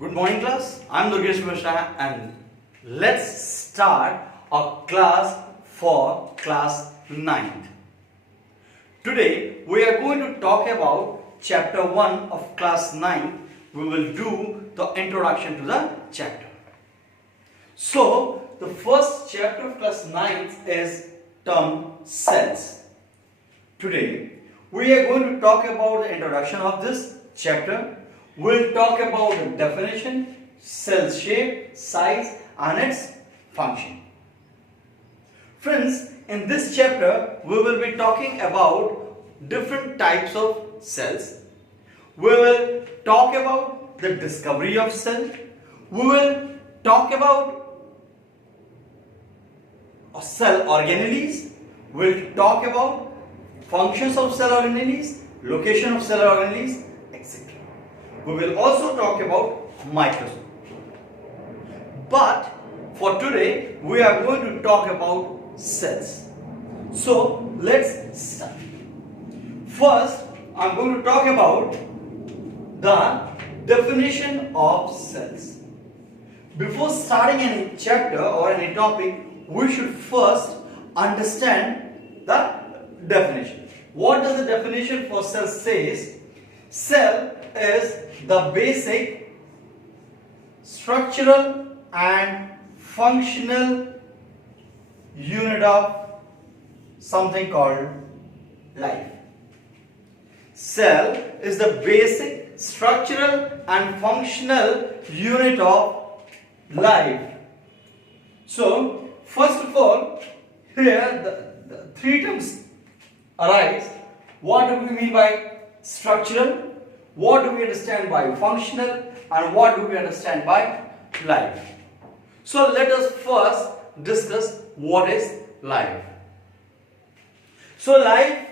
Good morning class, I am Durgesh Mishra and let's start our class for class 9th. Today we are going to talk about chapter 1 of class 9. We will do the introduction to the chapter. So the first chapter of class 9 is term cells. Today we are going to talk about the introduction of this chapter. We'll talk about the definition, cell shape, size and its function. Friends, in this chapter we will be talking about different types of cells. We will talk about the discovery of cell. We will talk about cell organelles. We'll talk about functions of cell organelles, location of cell organelles, etc. We will also talk about microscope. But for today, we are going to talk about cells. So let's start. First, I am going to talk about the definition of cells. Before starting any chapter or any topic, we should first understand the definition. What does the definition for cell says? Cell is the basic structural and functional unit of something called life. Cell is the basic structural and functional unit of life. So, first of all, here the three terms arise. What do we mean by structural? What do we understand by functional? And what do we understand by life? So let us first discuss what is life. So life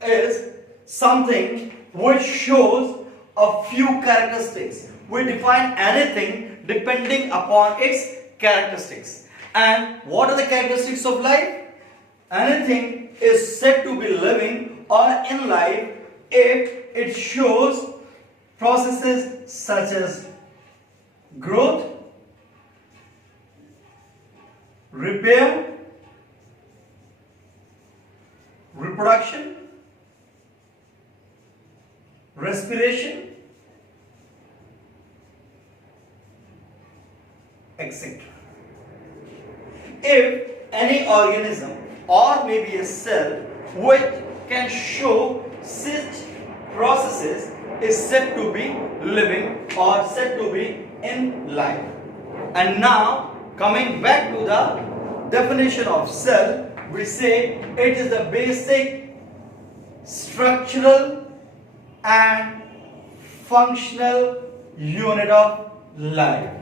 is something which shows a few characteristics. We define anything depending upon its characteristics. And what are the characteristics of life? Anything is said to be living or in life if it shows processes such as growth, repair, reproduction, respiration, etc. If any organism or maybe a cell which can show such processes is said to be living or said to be in life. And now coming back to the definition of cell, we say it is the basic structural and functional unit of life.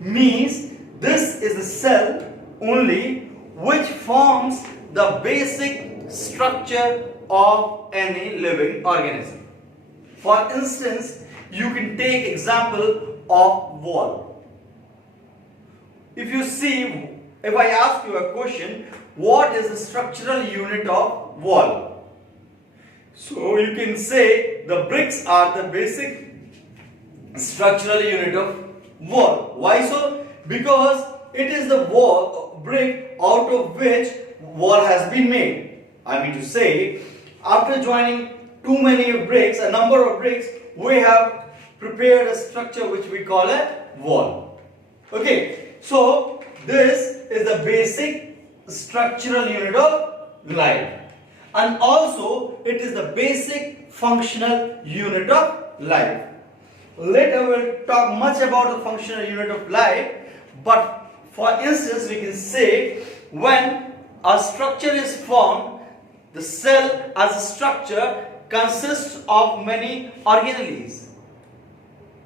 Means this is the cell only which forms the basic structure of any living organism. For instance, you can take example of wall. If you see, if I ask you a question, what is the structural unit of wall? So you can say the bricks are the basic structural unit of wall. Why so? Because it is the wall brick out of which wall has been made. I mean to say, after joining too many bricks, a number of bricks, we have prepared a structure which we call a wall. Okay, so this is the basic structural unit of life. And also it is the basic functional unit of life. Later we will talk much about the functional unit of life, but for instance we can say when a structure is formed, the cell as a structure consists of many organelles,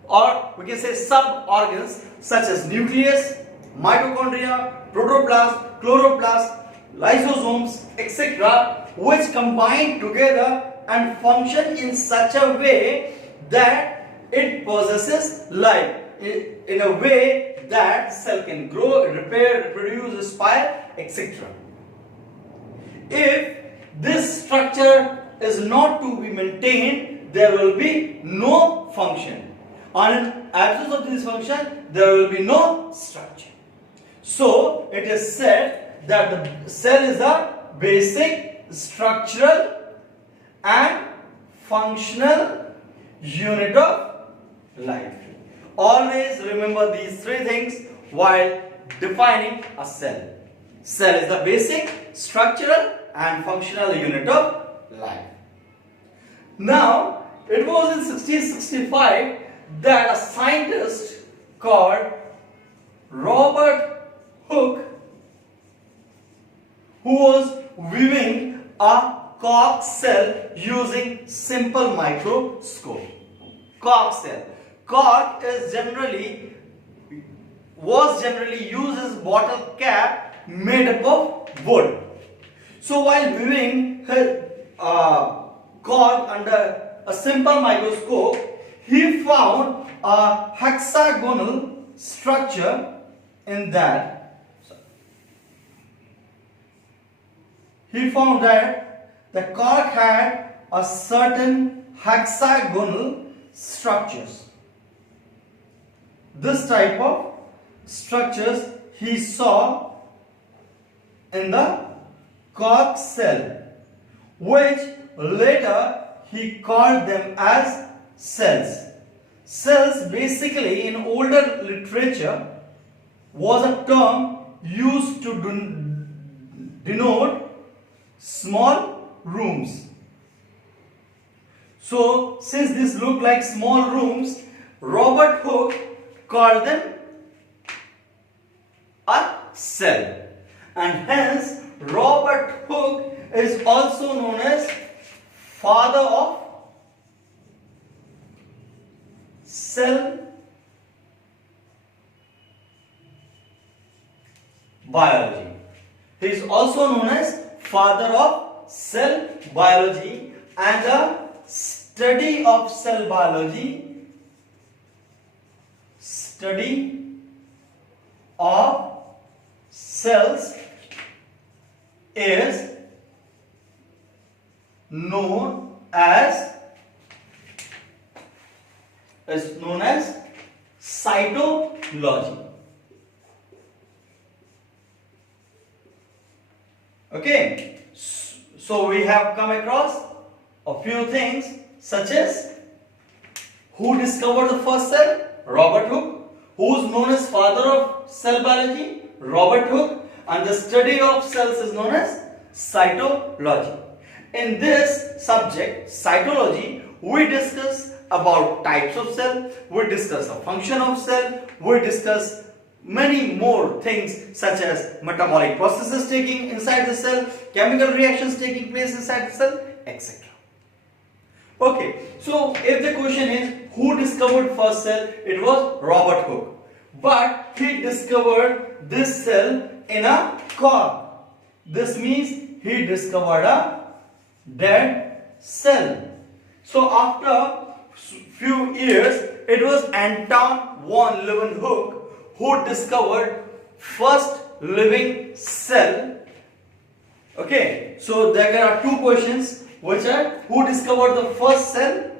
or we can say sub-organs such as nucleus, mitochondria, protoplast, chloroplast, lysosomes, etc., which combine together and function in such a way that it possesses life, in a way that cell can grow, repair, reproduce, respire, etc. If this structure is not to be maintained, there will be no function. And absence of this function, there will be no structure. So it is said that the cell is a basic structural and functional unit of life. Always remember these three things while defining a cell. Cell is the basic structural and functional unit of life. Now, it was in 1665 that a scientist called Robert Hooke, who was viewing a cork cell using simple microscope. Cork cell. Cork was generally used as bottle cap made up of wood. So while viewing cork under a simple microscope, he found a hexagonal structure in that. He found that the cork had a certain hexagonal structures. This type of structures he saw in the cork cell, which later he called them as cells. Cells basically in older literature was a term used to denote small rooms. So since these look like small rooms, Robert Hooke called them a cell, and hence Robert Hooke is also known as father of cell biology. He is also known as father of cell biology, and the study of cell biology, study of cells is known as cytology. Okay, so we have come across a few things such as who discovered the first cell? Robert Hooke. Who is known as father of cell biology? Robert Hooke. And the study of cells is known as cytology. In this subject, cytology, we discuss about types of cell, we discuss the function of cell, we discuss many more things such as metabolic processes taking inside the cell, chemical reactions taking place inside the cell, etc. Okay, so if the question is who discovered first cell, it was Robert Hooke. But he discovered this cell in a cork. This means he discovered a dead cell. So after few years, it was Anton von Leeuwenhoek who discovered first living cell. Okay, so there are two questions, which are who discovered the first cell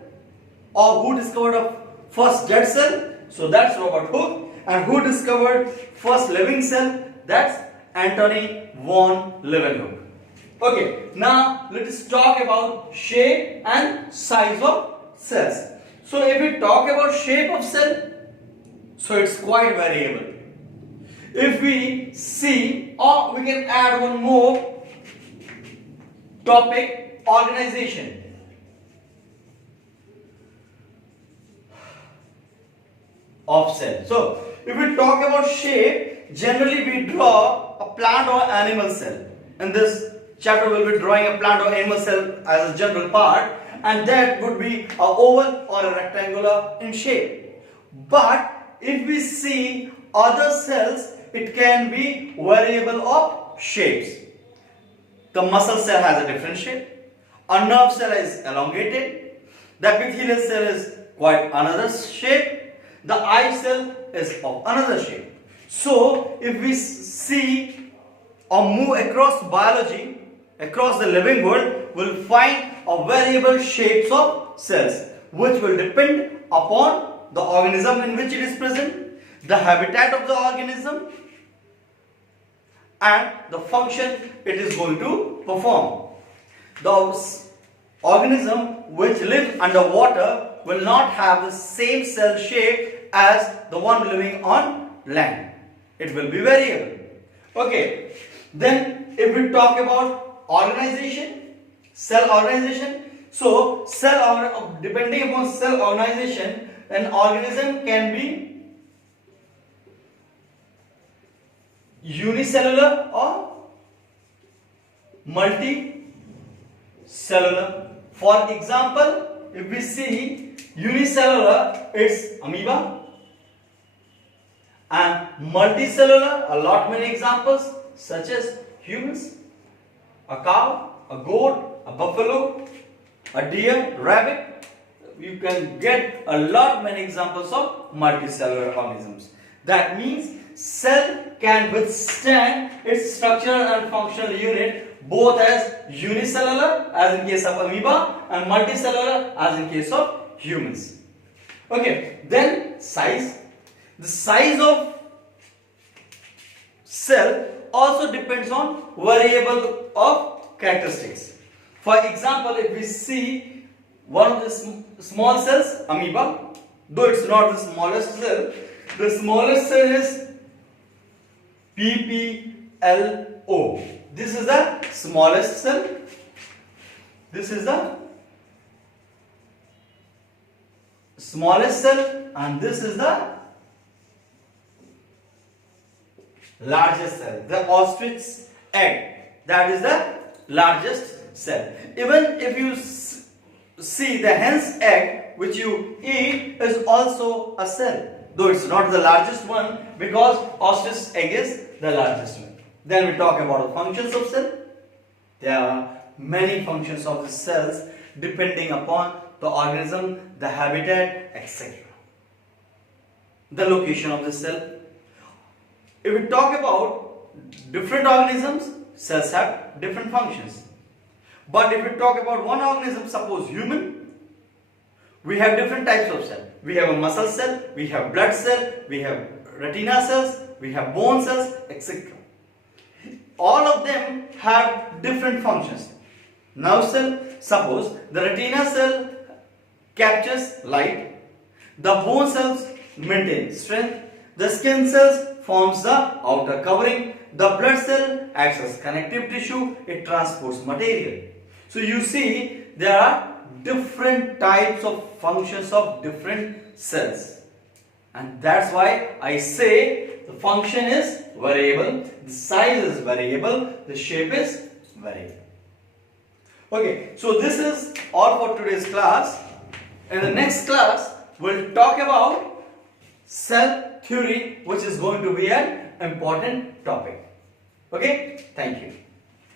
or who discovered the first dead cell? So that's Robert Hooke. And who discovered first living cell? That's Anton von Leeuwenhoek. Okay, now let us talk about shape and size of cells. So if we talk about shape of cell, so it's quite variable. If we see, or we can add one more topic, organization. Of cell. So if we talk about shape, generally we draw a plant or animal cell. In this chapter we will be drawing a plant or animal cell as a general part, and that would be a oval or a rectangular in shape. But if we see other cells, it can be variable of shapes. The muscle cell has a different shape. A nerve cell is elongated. The epithelial cell is quite another shape. The eye cell is of another shape. So if we see or move across biology, across the living world, we'll find a variable shapes of cells, which will depend upon the organism in which it is present, the habitat of the organism, and the function it is going to perform. The organism which lives underwater will not have the same cell shape as the one living on land. It will be variable. Okay, then if we talk about organization, cell organization, so depending upon cell organization, an organism can be unicellular or multicellular. For example, if we see unicellular, it's amoeba, and multicellular, a lot many examples such as humans, a cow, a goat, a buffalo, a deer, rabbit. You can get a lot many examples of multicellular organisms. That means cell can withstand its structural and functional unit both as unicellular as in case of amoeba and multicellular as in case of humans. Okay, then size. The size of cell also depends on variable of characteristics. For example, if we see one of the small cells, amoeba, though it's not the smallest cell, the smallest cell is PPLO. This is the smallest cell. This is the smallest cell, and this is the largest cell. The ostrich egg, that is the largest cell. Even if you see the hen's egg which you eat is also a cell, though it's not the largest one because ostrich egg is the largest one. Then we talk about the functions of cell. There are many functions of the cells depending upon the organism, the habitat, etc. The location of the cell. If we talk about different organisms, cells have different functions. But if we talk about one organism, suppose human, we have different types of cells. We have a muscle cell, we have blood cell, we have retina cells, we have bone cells, etc. All of them have different functions. Nerve cell, suppose the retina cell captures light, the bone cells maintain strength, the skin cells forms the outer covering, the blood cell acts as connective tissue, it transports material. So you see there are different types of functions of different cells, and that's why I say the function is variable, the size is variable, the shape is variable. Okay, so this is all for today's class. In the next class, we'll talk about cell theory, which is going to be an important topic. Okay, thank you.